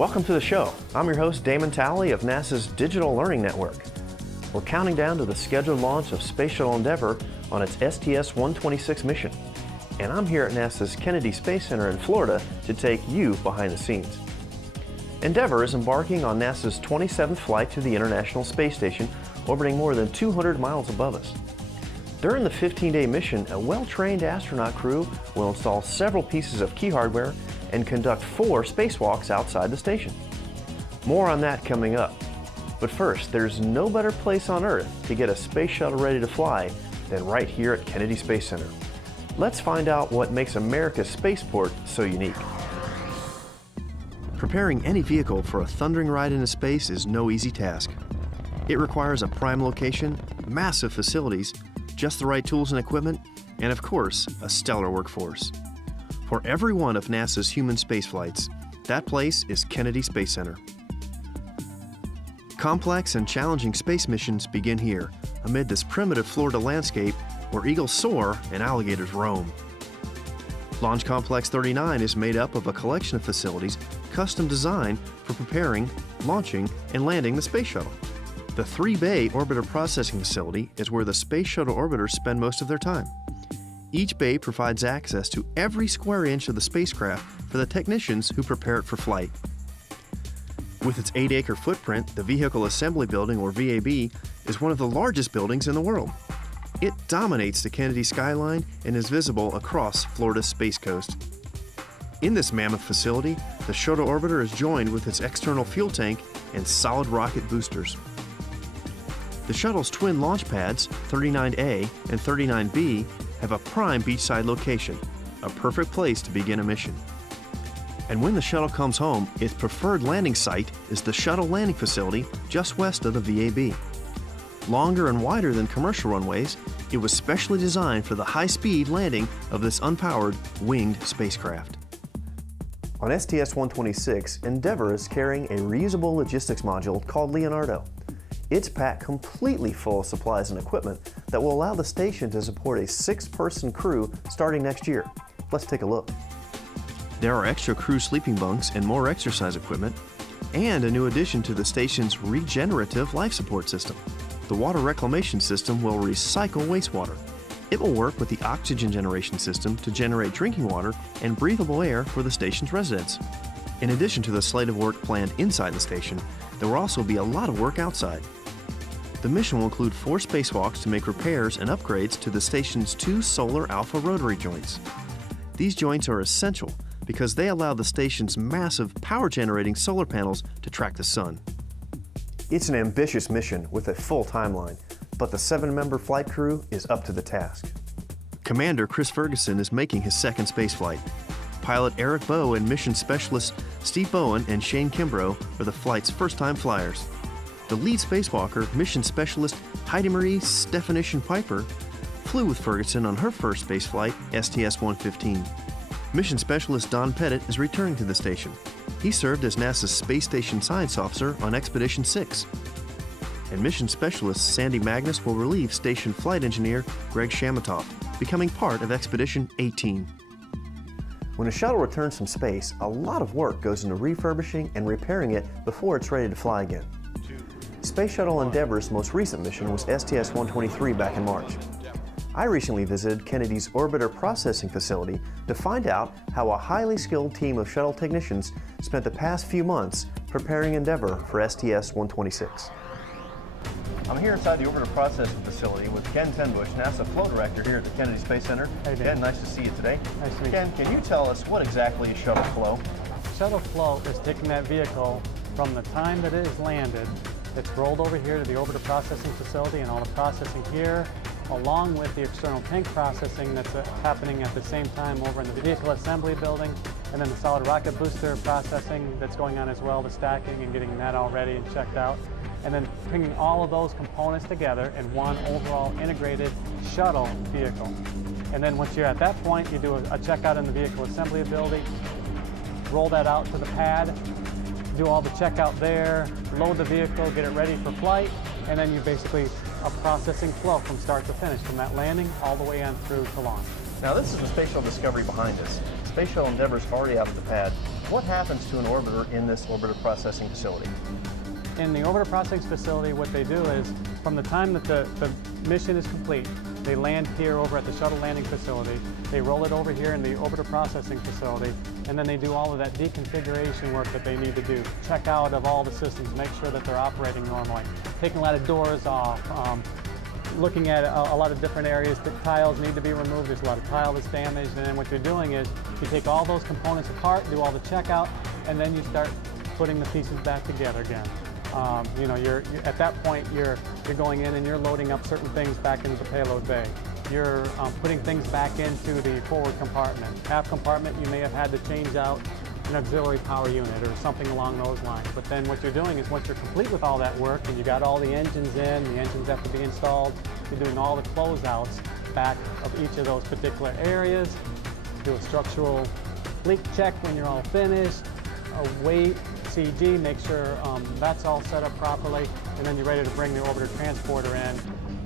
Welcome to the show. I'm your host, Damon Talley of NASA's Digital Learning Network. We're counting down to the scheduled launch of Space Shuttle Endeavour on its STS-126 mission. And I'm here at NASA's Kennedy Space Center in Florida to take you behind the scenes. Endeavour is embarking on NASA's 27th flight to the International Space Station, orbiting more than 200 miles above us. During the 15-day mission, a well-trained astronaut crew will install several pieces of key hardware and conduct 4 spacewalks outside the station. More on that coming up. But first, there's no better place on Earth to get a space shuttle ready to fly than right here at Kennedy Space Center. Let's find out what makes America's spaceport so unique. Preparing any vehicle for a thundering ride into space is no easy task. It requires a prime location, massive facilities, just the right tools and equipment, and of course, a stellar workforce. For every one of NASA's human space flights, that place is Kennedy Space Center. Complex and challenging space missions begin here, amid this primitive Florida landscape where eagles soar and alligators roam. Launch Complex 39 is made up of a collection of facilities custom designed for preparing, launching, and landing the space shuttle. The 3-bay orbiter processing facility is where the space shuttle orbiters spend most of their time. Each bay provides access to every square inch of the spacecraft for the technicians who prepare it for flight. With its 8-acre footprint, the Vehicle Assembly Building, or VAB, is one of the largest buildings in the world. It dominates the Kennedy skyline and is visible across Florida's Space Coast. In this mammoth facility, the shuttle orbiter is joined with its external fuel tank and solid rocket boosters. The shuttle's twin launch pads, 39A and 39B, have a prime beachside location, a perfect place to begin a mission. And when the shuttle comes home, its preferred landing site is the shuttle landing facility just west of the VAB. Longer and wider than commercial runways, it was specially designed for the high-speed landing of this unpowered, winged spacecraft. On STS-126, Endeavour is carrying a reusable logistics module called Leonardo. It's packed completely full of supplies and equipment that will allow the station to support a 6-person crew starting next year. Let's take a look. There are extra crew sleeping bunks and more exercise equipment, and a new addition to the station's regenerative life support system. The water reclamation system will recycle wastewater. It will work with the oxygen generation system to generate drinking water and breathable air for the station's residents. In addition to the slate of work planned inside the station, there will also be a lot of work outside. The mission will include 4 spacewalks to make repairs and upgrades to the station's 2 solar alpha rotary joints. These joints are essential because they allow the station's massive power-generating solar panels to track the sun. It's an ambitious mission with a full timeline, but the 7-member flight crew is up to the task. Commander Chris Ferguson is making his second spaceflight. Pilot Eric Bowe and mission specialists Steve Bowen and Shane Kimbrough are the flight's first-time flyers. The lead spacewalker, mission specialist Heidi Marie Stefanition Piper, flew with Ferguson on her first spaceflight, STS-115. Mission specialist Don Pettit is returning to the station. He served as NASA's Space Station Science Officer on Expedition 6. And mission specialist Sandy Magnus will relieve station flight engineer Greg Shamatoff, becoming part of Expedition 18. When a shuttle returns from space, a lot of work goes into refurbishing and repairing it before it's ready to fly again. Space Shuttle Endeavour's most recent mission was STS-123 back in March. I recently visited Kennedy's Orbiter Processing Facility to find out how a highly skilled team of shuttle technicians spent the past few months preparing Endeavour for STS-126. I'm here inside the Orbiter Processing Facility with Ken Tenbusch, NASA Flow Director here at the Kennedy Space Center. Hey, Ken, nice to see you today. Nice to meet you. Ken, can you tell us what exactly is shuttle flow? Shuttle flow is taking that vehicle from the time that it is landed. It's rolled over here to the Orbiter Processing Facility, and all the processing here, along with the external tank processing that's happening at the same time over in the Vehicle Assembly Building, and then the solid rocket booster processing that's going on as well, the stacking and getting that all ready and checked out, and then bringing all of those components together in one overall integrated shuttle vehicle. And then once you're at that point, you do a checkout in the Vehicle Assembly Building, roll that out to the pad, do all the checkout there, load the vehicle, get it ready for flight, and then you basically a processing flow from start to finish, from that landing all the way on through to launch. Now this is the Space Shuttle Discovery behind us. Space Shuttle Endeavour is already out at the pad. what happens to an orbiter in this orbiter processing facility? In the orbiter processing facility, what they do is, from the time that the mission is complete, they land here over at the shuttle landing facility, they roll it over here in the orbiter processing facility, and then they do all of that deconfiguration work that they need to do. Check out of all the systems, make sure that they're operating normally, taking a lot of doors off, looking at a lot of different areas. The tiles need to be removed, there's a lot of tile that's damaged, and then what you're doing is you take all those components apart, do all the checkout, and then you start putting the pieces back together again. You know, you're at that point, you're going in and you're loading up certain things back into the payload bay. You're putting things back into the forward compartment. Aft compartment, you may have had to change out an auxiliary power unit or something along those lines. But then what you're doing is, once you're complete with all that work and you got all the engines in, the engines have to be installed, you're doing all the closeouts back of each of those particular areas, do a structural leak check when you're all finished, a weight CG, make sure that's all set up properly, and then you're ready to bring the orbiter transporter in,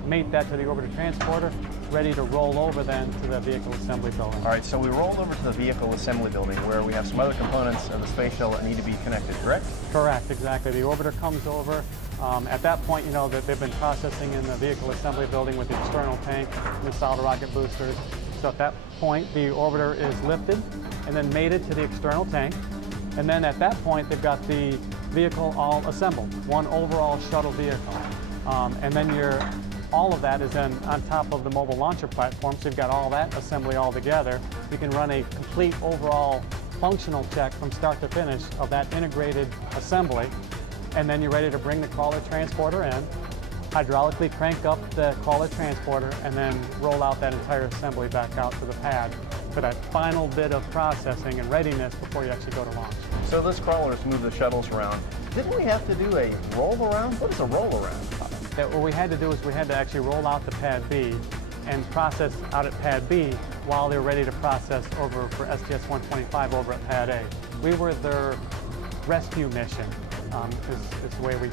mate that to the orbiter transporter, ready to roll over then to the vehicle assembly building. All right, so we roll over to the vehicle assembly building where we have some other components of the space shuttle that need to be connected, correct? Correct, exactly. The orbiter comes over. At that point, you know that they've been processing in the vehicle assembly building with the external tank and the solid rocket boosters. So at that point, the orbiter is lifted and then mated to the external tank. And then at that point, they've got the vehicle all assembled, one overall shuttle vehicle. And then all of that is then on top of the mobile launcher platform, so you've got all that assembly all together. You can run a complete overall functional check from start to finish of that integrated assembly, and then you're ready to bring the crawler transporter in, hydraulically crank up the crawler transporter, and then roll out that entire assembly back out to the pad for that final bit of processing and readiness before you actually go to launch. So those crawlers move the shuttles around. Didn't we have to do a roll around? What is a roll around? What we had to do is we had to actually roll out the pad B and process out at pad B while they were ready to process over for STS-125 over at pad A. We were their rescue mission, is the way we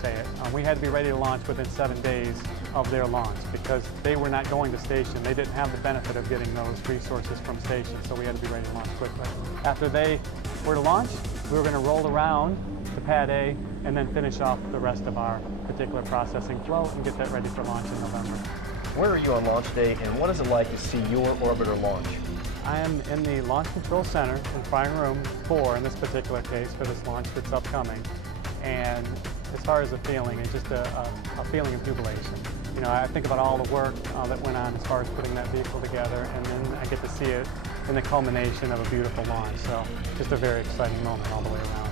say it. We had to be ready to launch within 7 days of their launch because they were not going to station. They didn't have the benefit of getting those resources from station, so we had to be ready to launch quickly. After they were to launch, we were going to roll around to pad A and then finish off the rest of our particular processing flow and get that ready for launch in November. Where are you on launch day, and what is it like to see your orbiter launch? I am in the Launch Control Center in Flying Room 4 in this particular case for this launch that's upcoming. And as far as the feeling, it's just a feeling of jubilation. You know, I think about all the work that went on as far as putting that vehicle together, and then I get to see it in the culmination of a beautiful launch. So just a very exciting moment all the way around.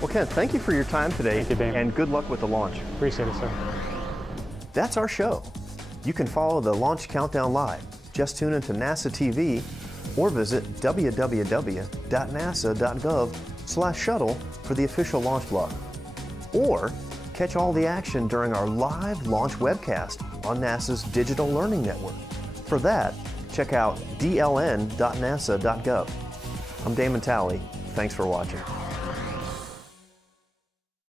Well, Ken, thank you for your time today. Thank you, Damon. And good luck with the launch. Appreciate it, sir. That's our show. You can follow the launch countdown live. Just tune into NASA TV or visit www.nasa.gov/shuttle for the official launch blog. Or catch all the action during our live launch webcast on NASA's Digital Learning Network. For that, check out dln.nasa.gov. I'm Damon Talley. Thanks for watching.